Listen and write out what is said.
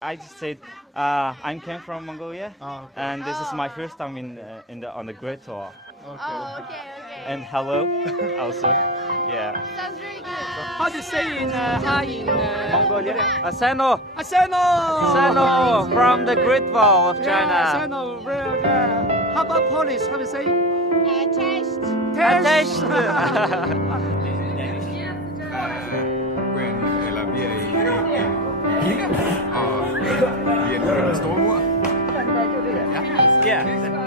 I just said I came from Mongolia, and this is my first time on the Great Wall. Oh, okay. And hello, also, yeah. Sounds very good. How do you say in hi in Mongolia. Aseno. Aseno. Aseno from the Great Wall of China. Yeah, Aseno. Very good. How about Polish? How do you say? Taste. Taste. Quen là bia kia ở biển store mua. Yeah.